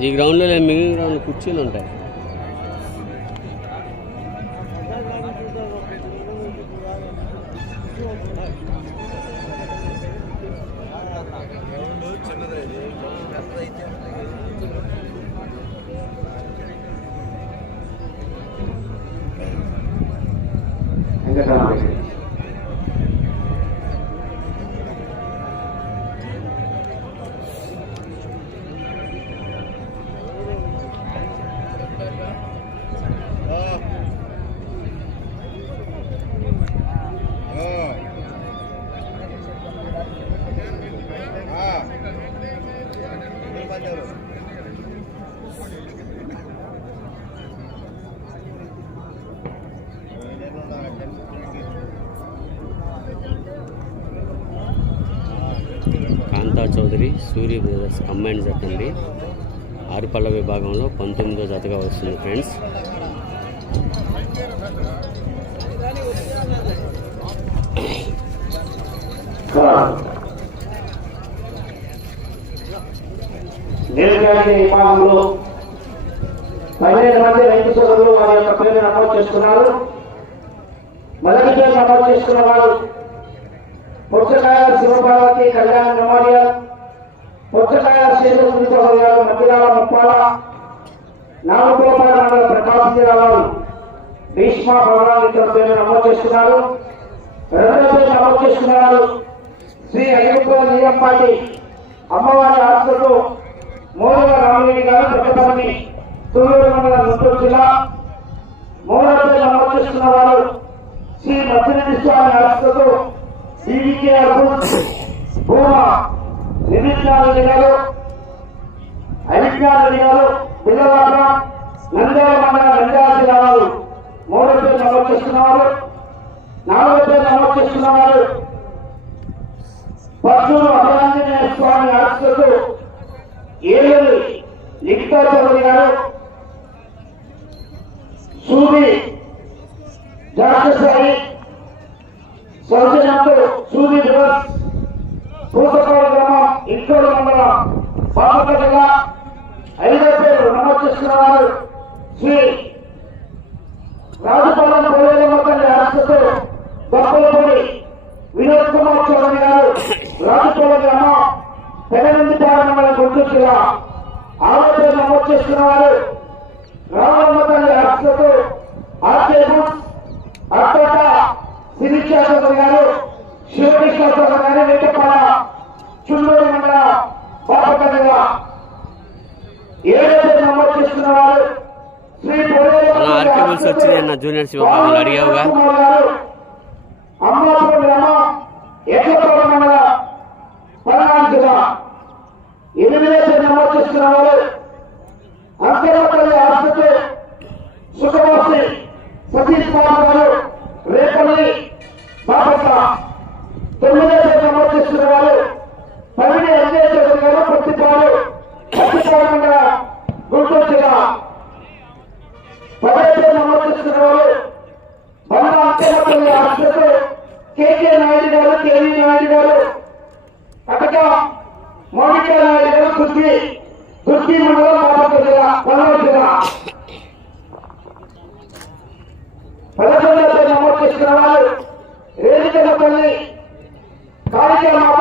ఈ గ్రౌండ్లో మిగిలిన గ్రౌండ్ కుర్చీలు ఉంటాయి. చౌదరి సూర్య బ్రదర్స్ కంబైన్ జట్ అండి ఆరుపల్ల విభాగంలో పంతొమ్మిదో జతగా వస్తుంది ఫ్రెండ్స్. విభాగంలో పదిహేను మంది రైతు సోదరులు వారి యొక్క పేరు నమోదు చేసుకున్నారు మొదటి పేరు నమోదు చేసుకున్న వారు పుచ్చకాయ శివపార్వతి కళ్యాణ మెమోరియల్ పుచ్చకాయ శ్రీకృష్ణ చౌదరి గారు మధ్యరాల ముప్పాల. నాగోపాల మండల ప్రకాశం జిల్లా భీష్మ భగవాన్ పేరు నమోదు చేసుకున్నారు రెండో పేరు నమోదు చేసుకున్నారు శ్రీ అయ్యప్ప నీలంపాటి అమ్మవారి ఆశతో మూడవ రామరెడ్డి గారు పెద్దపల్లి తూరూరు మండలం గుంటూరు జిల్లా. మూడవ పేరు నమోదు చేసుకున్న వారు శ్రీ మధ్యరెడ్డి స్వామి ఆశతో సివికే అర్జున్ నిధిజ్ఞారెడ్డి గారు అవిజ్ఞారెడ్డి గారు పిల్లవాడ నంద్యాల మండల నంద్యాల జిల్లా వారు పేరు నమోదు చేస్తున్నవారు నాలుగో పేరు నమోదు చేస్తున్నవారు. పచ్చూరు అభయాంజనేయ స్వామి ఆశిస్తూ ఏలూరు లిఖితా చౌదరి గారు సూది జాతసాయి సౌజన్యంతో సూది దివస్ పూసపాడు గ్రామం ఇంకోడు మండలం బాపట్ల ఐదో పేరు నమోదు చేసుకున్న వారు శ్రీ రాజపాలన పోలేరమ్మ తల్లి ఆశతో గొప్పలపూడి వినోద్ కుమార్ చౌదరి గారు రాజపాలెం గ్రామం పెదనంది పాలన గుంటూరు జిల్లా ఆరో పేరు నమోదు చేసుకున్న వారు రామమ్మ తల్లి ఆశతో ఆర్కే బుక్స్ అత్తోట శిరీష చౌదరి గారు శివకృష్ణ చౌదరి గారు వేటపాల చుండూరు నమోదు చేసుకున్న వారు శ్రీ ఆర్కేబుల్స్ వచ్చినాయి అన్న జూనియర్స్ విభాగంలో అడిగావుగా. గ్రామం మండల ఎనిమిదో నమోదు చేసుకున్న వారు అంతర్పల్లి ఆసుపత్రి సతీష్ కుమార్ గారు రేపల్లి బాపట్ల తొమ్మిదో పేరు నమోదు చేసుకున్న వారు పదిహేను ఎన్ఏ చౌదరి గారు ప్రతిపాలు ప్రతిపాలు మండల గుంటూరు జిల్లా పదహైదు నమోదు చేసుకున్న వారు బండ అంతేపల్లి ఆసుపత్రి కేకే నాయుడు గారు కేవీ నాయుడు గారు కటక మౌనిక నాయుడు గారు కుర్తి కుర్తి మండలం బాపట్ల జిల్లా నమోదు చేసిన వారు రేణికలపల్లి కాళికా మాత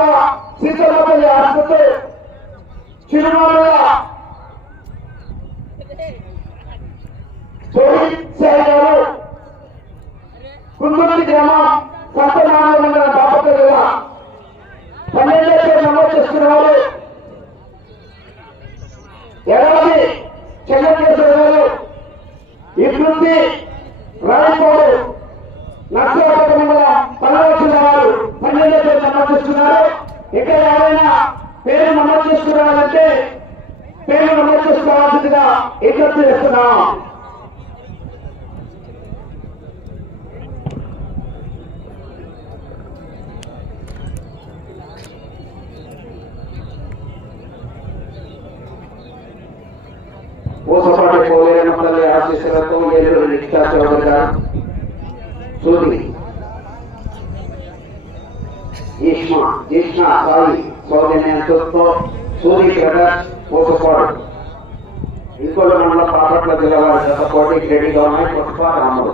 సీతమ్మపల్లి ఆసుపత్రి చిరుమాల రోహిత్ సాయి గారు కుందుర్తి గ్రామం సంతనామ మండల బాపట్ల జిల్లా పేరు నమోదు చేసుకున్న వారు ఎడవది చెన్నకేశ్వర గారు ఇటువంటి రాయకోడు నర్సరాపేట మండలం పల్లవ జిల్లా వారు పన్నెండో పేరు నమోదు చేసుకున్నారు ఇక్కడ ఎవరైనా పేరు నమోదు చేసుకున్నారంటే పేరు నమోదు చేసుకోవాల్సిందిగా విజ్ఞప్తి చేస్తున్నాం ఊసపాటి పోలేరమ్మల్లి ఆశీస్సులతో ఏలూరు నిష్ఠా చౌదరి గారు సూరి ఈష్మ ఈష్ణ సాయి సౌజన్యంతో సూరి బ్రదర్స్ పోసపాడు ఇంకోటి మండల పాపట్ల జిల్లా వారి గత పోటీకి రెడీగా ఉన్నాయి పుష్ప రాముడు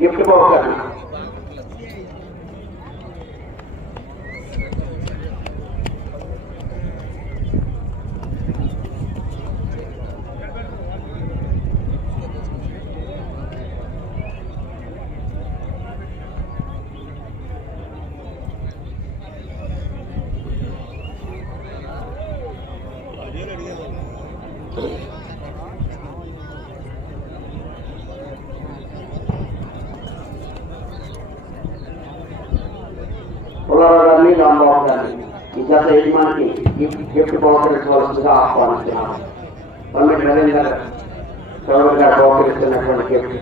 గిఫ్ట్ బాగుంది పుల్లారావు గారిని రాంబాబు గారిని ఈ జత యజమానికి గిఫ్ట్ గిఫ్ట్ బహుకరించవలసిందిగా ఆహ్వానిస్తున్నాను. పండిట్ రవీందర్ చౌదరి గారు బహుకరిస్తున్నటువంటి gift.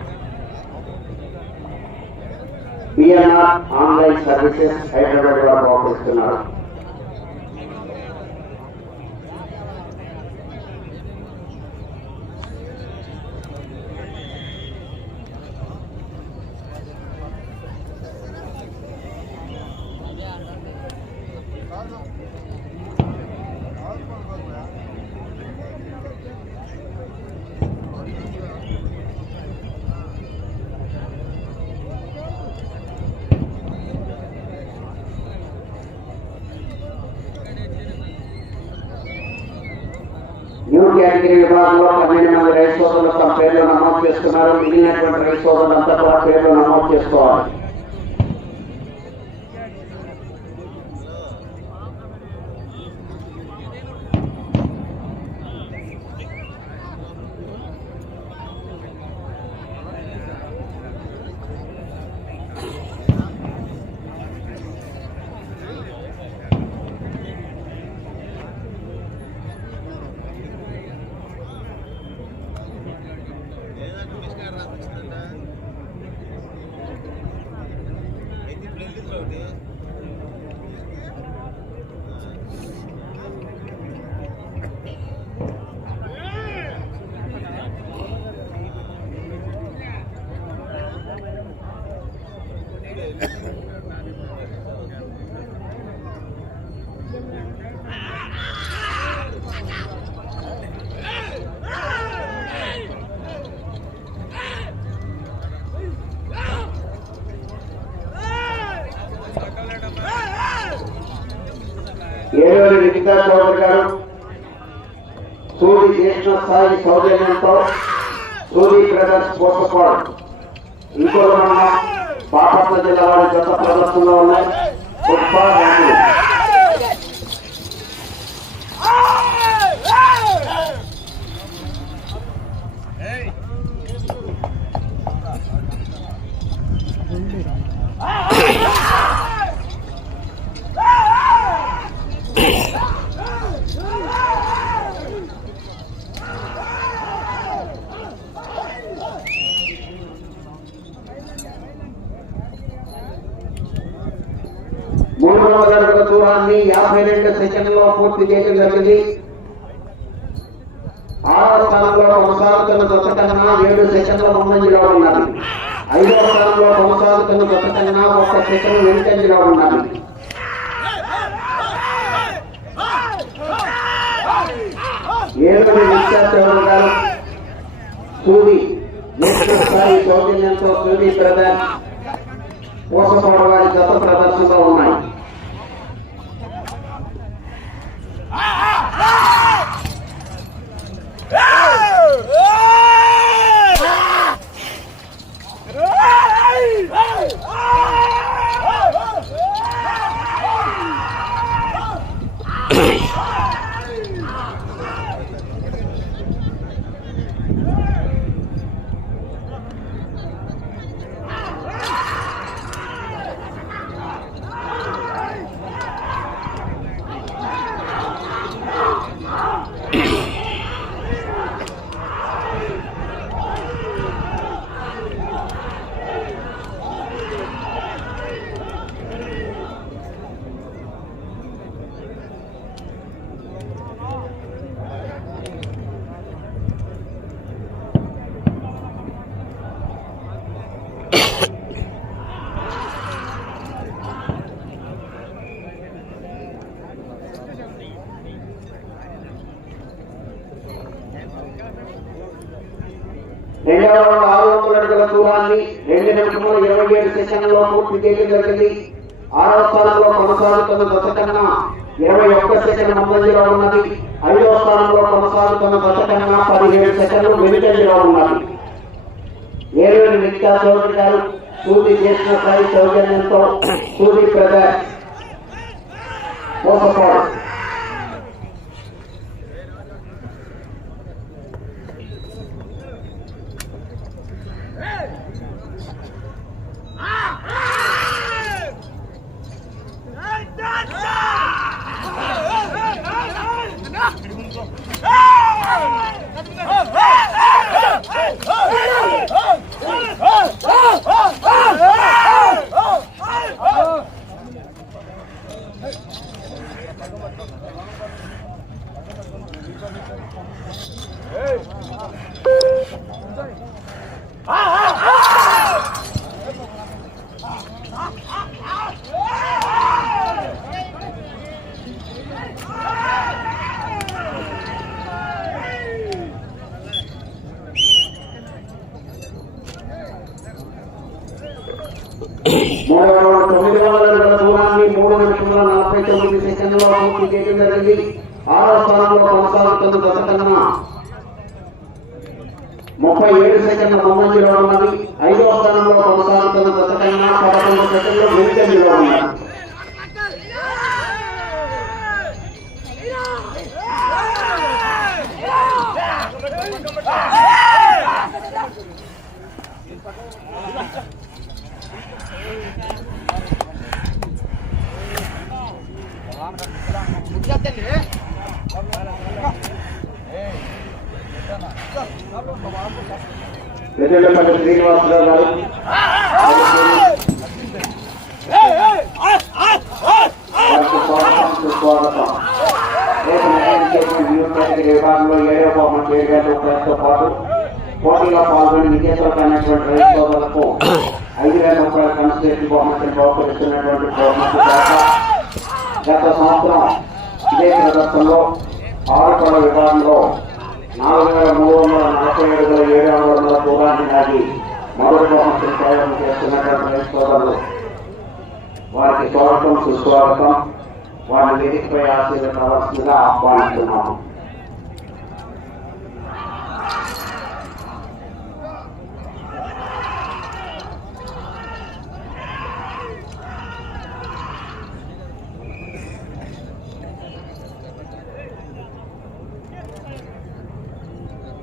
BNR online services Hyderabad garu బహుకరిస్తున్నారు new category విభాగంలో పన్నెండు మంది రైతు సోదరులు తమ పేర్లు నమోదు చేసుకున్నారు. మిగిలినటువంటి రైతు సోదరులంతా కూడా పేర్లు నమోదు చేసుకోవాలి. జ్యేష్ఠ సౌజన్యంతో సూరి బ్రదర్స్ పోసపాడు ఇంకో మన బాపట్ల జిల్లా వారి గత ప్రదర్శనలో ఉన్నాయి. పుష్ప పూర్తి చేయడం జరిగింది. ఆరో స్థానంలో కొనసాగుతున్న జత కన్నా ఏడు సెషన్ల ముందంజలో ఉన్నది ఐదో స్థానంలో కొనసాగుతున్న జత కన్నా ఒక సెషన్ వెనుకంజలో ఉన్నది ఏడు విద్యార్థులు సూరి సౌజన్యంతో సూరి ప్రధాన్ పోసపాడు వారి గత ప్రదర్శనలో ఉన్నాయి. రెండు నిమిషముల ఇరవై ఏడు సెషన్లలో పూర్తి చేయడం జరిగింది. ఆరవ స్థానంలో కొనసాగుతున్న దశ కన్నా ఇరవై ఒక్క సెకండ్ ముందంజలో ఉన్నది. ఐదవ స్థానంలో కొనసాగుతున్న దశ కన్నా పదిహేడు సెకండ్లు వెనుకంజలో ఉన్నది. ఏలూరి నిత్యా చౌదరి గారు సూది చేసిన స్థాయి సౌజన్యంతో సూది బ్రదర్ మోసపోవడం మూడు వందల తొమ్మిది వందల అడుగుల దూరాన్ని మూడు నిమిషముల నలభై తొమ్మిది సెకండ్లో పూర్తి ఆరో స్థానంలో కొనసాగుతున్న దశ కన్నా ముప్పై ఏడు సెకండ్ల ముందంజలో ఉన్నది ఐదో స్థానంలో కొనసాగుతున్న దశ కన్నా పదకొండు సెకండ్లు వెనుకంజలో ఉన్నది వెదలపల్లి శ్రీనివాసరావు గారు వారికి స్వాగతం సుస్వాగతం రేపు నగరం చేసిన నియోజకవర్గ విభాగంలో ఏడవ బహుమతి ఏడు రూపాయలతో పాటు పోటీలో పాల్గొని విజేతలైనటువంటి రైతు సోదరులకు ఐదు వేల రూపాయల కన్స్ట్రక్షన్ బహుమతిని బహుకరిస్తున్నటువంటి బహుమతి దాత గత సంవత్సరం ఇదే సందర్భంలో ఆరుపడ విభాగంలో నాలుగు వేల మూడు వందల నలభై ఏడు ఏడు వందల దూరాన్ని దాటి మొదటి బహుమతిని ప్రయోగం చేస్తున్నటువంటి సోదరులు. వారికి స్వాగతం సుస్వాగతం. వారి వేదికపై ఆశీర్వదించవలసిందిగా ఆహ్వానిస్తున్నాము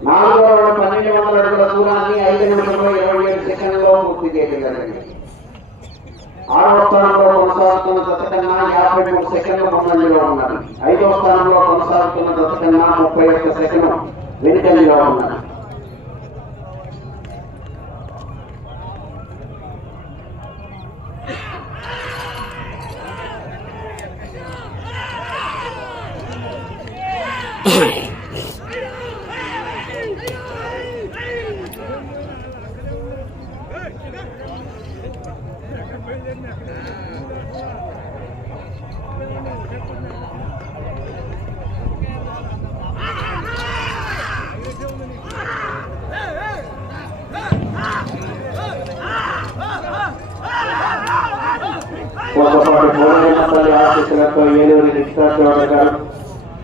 నాలుగో రౌండ్ పన్నెండు వందల అడుగుల దూరాన్ని ఐదు నిమిషంలో ఇరవై ఏడు సెకండ్లో పూర్తి చేయడం జరిగింది ఆరవ స్థానంలో కొనసాగుతున్న దశ కన్నా యాభై మూడు సెకండ్ల ముందంజలో ఉన్నది. ఐదవ స్థానంలో కొనసాగుతున్న దశ కన్నా ముప్పై ఒక్క సెకండ్ వెనుకంజలో ఉన్నది. ఏలూరి నిష్ఠాచోడ గారు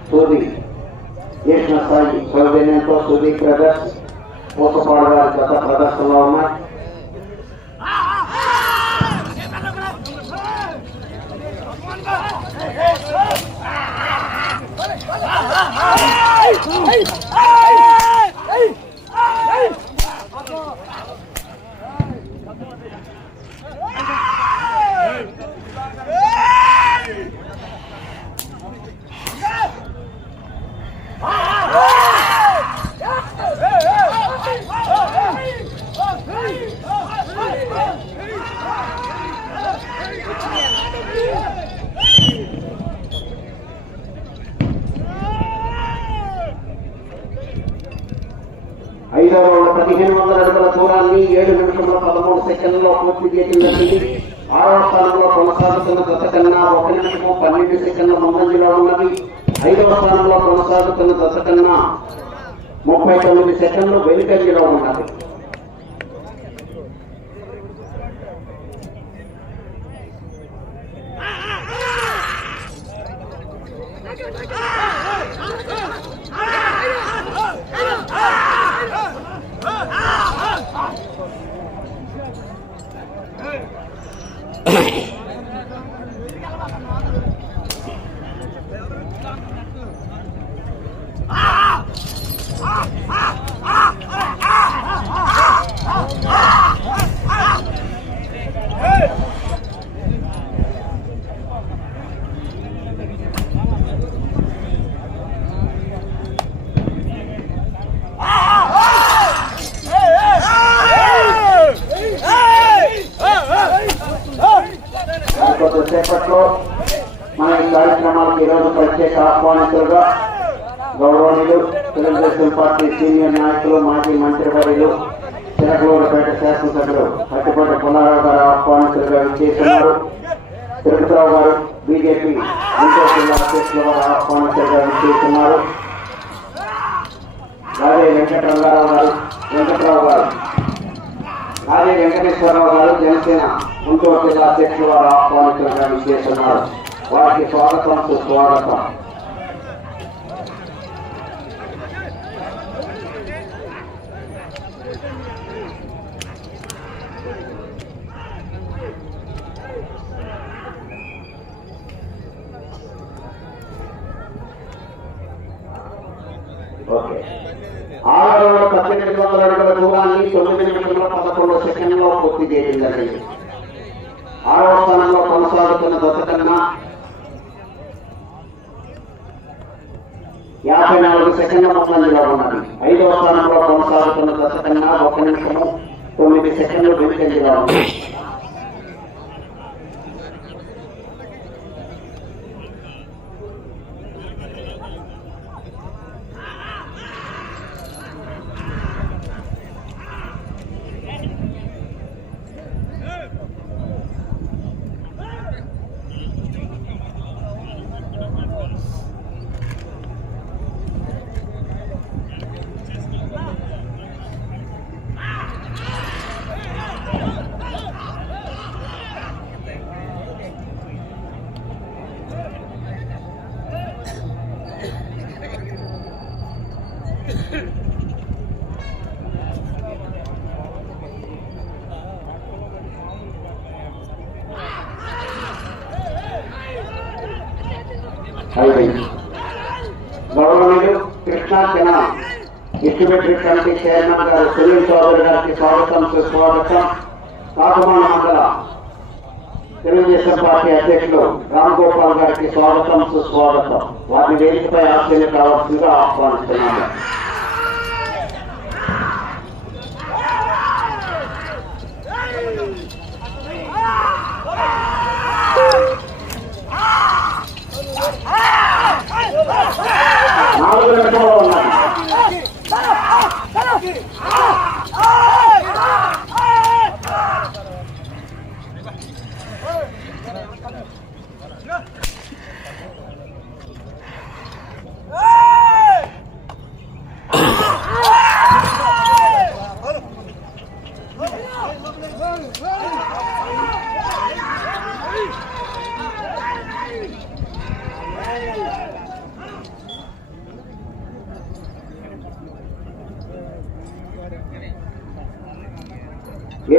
సూది కృష్ణ సాయి సౌజన్యంతో సూది బ్రదర్స్ పూసపాడు గారి గత ప్రదర్శనలో ఉన్నాయి ఐదవ రౌండ్ పదిహేను వందల అడుగుల దూరాన్ని ఏడు నిమిషముల పదమూడు సెకండ్లో పూర్తి చేయడం జరిగింది ఆరవ స్థానంలో కొనసాగుతున్న దశ కన్నా ఒక నిమిషము పన్నెండు సెకండ్ల ముందంజలో ఉన్నది. ఐదవ స్థానంలో కొనసాగుతున్న దశ కన్నా ముప్పై తొమ్మిది సెకండ్లు వెనుకంజలో ఉన్నది. ఆహ్వానితులుగా చేస్తున్నారు. తిరుపతిరావు గారు బీజేపీ గుంటూరు జిల్లా అధ్యక్షులు గారు రాజే వెంకటరంగారావు గారు వెంకటరావు గారు రాజే వెంకటేశ్వరరావు గారు జనసేన గుంటూరు జిల్లా అధ్యక్షులు వారు ఆహ్వానితులుగా చేస్తున్నారు. వారికి స్వాగతం సుస్వాగతం ఓకే ఆరులో పద్దెనిమిది వందల అడుగుల దూరాన్ని తొమ్మిది నిమిషంలో పదకొండు సెకండ్లో పూర్తి చేయడం జరిగింది ఆరవ స్థానంలో కొనసాగుతున్న దశ కన్నా యాభై నాలుగు సెకండ్ల ముందంజలో ఉన్నది. ఐదవ స్థానంలో కొనసాగుతున్న దశ కన్నా ఒక నిమిషము తొమ్మిది సెకండ్లు వెనుకంజలో ఉంది గౌరవనీయులు కృష్ణా జన డిస్ట్రిబ్యూటరీ కమిటీ చైర్మన్ గారు సునీల్ చౌదరి గారికి స్వాగతం సుస్వాగతం. కాకుమాన మండల తెలుగుదేశం పార్టీ అధ్యక్షులు రామ్ గోపాల్ గారికి స్వాగతం సుస్వాగతం. వారిని వేదికపై ఆశ్చర్య కావాల్సిందిగా ఆహ్వానిస్తున్నాను. నాలుగు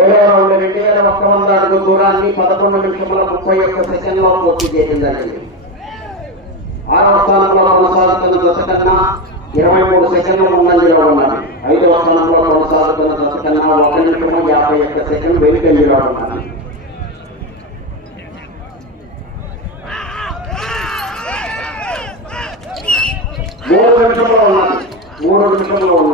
నిమిషంలో ఉన్నది రెండు వేల ఒక్క వంద అడుగు దూరాన్ని పదకొండు నిమిషముల ముప్పై ఒక్క సెకండ్లో పూర్తి చేసిందండి ఆరవ స్థానంలో కొనసాగుతున్న దశ కన్నా ఇరవై మూడు సెకండ్లు ముందంజలో ఉన్నది. ఐదవ స్థానంలో కొనసాగుతున్న దశ కన్నా ఒక నిమిషము యాభై ఒక్క సెకండ్ వెనుకంజలో ఉన్నది. మూడు నిమిషంలో ఉన్నది. మూడు నిమిషంలో ఉన్నది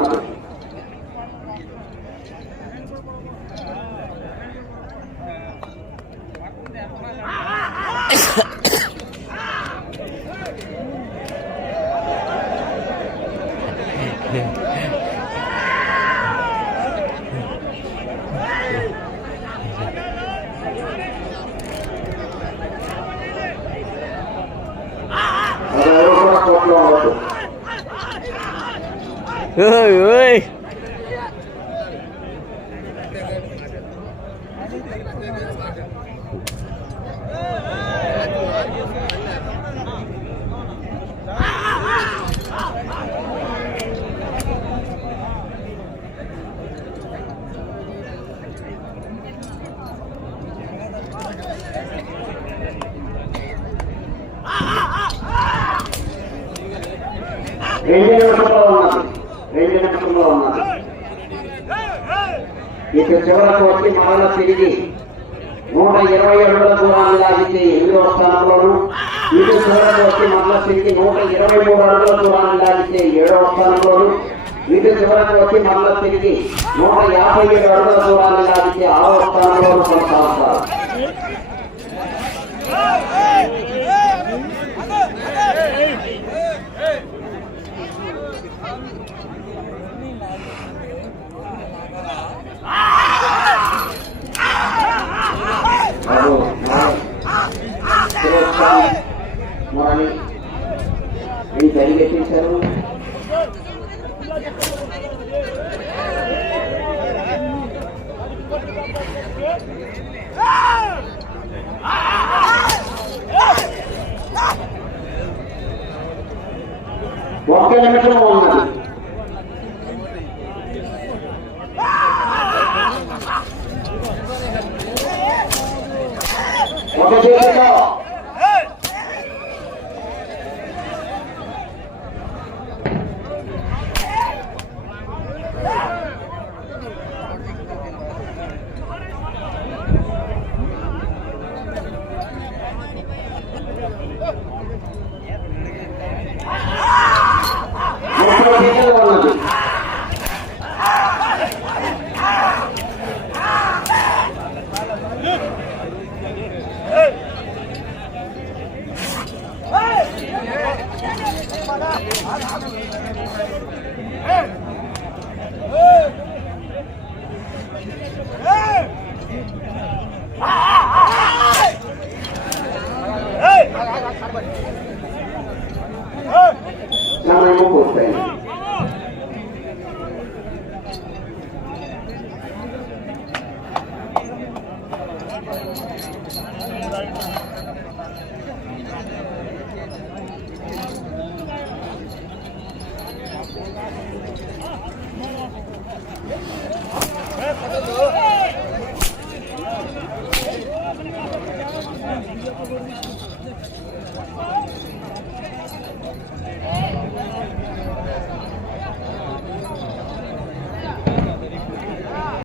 ơi ơi చివరకు వచ్చి తిరిగి నూట ఇరవై అడుగుల దూరాన్ని లాగితే ఎనిమిదవ స్థానంలోను ఇటు చివరకు వచ్చి మరలా తిరిగి నూట ఇరవై మూడు అడుగుల దూరాన్ని లాగితే ఏడవ స్థానంలోను ఇటు చివరకు వచ్చి మరలా తిరిగి నూట యాభై ఏడు అడుగుల దూరాన్ని లాగితే ఆరో స్థానంలోను కొనసాగుతారు. మురళి ఇది జరిగెత్తించారు ఒక నిమిషం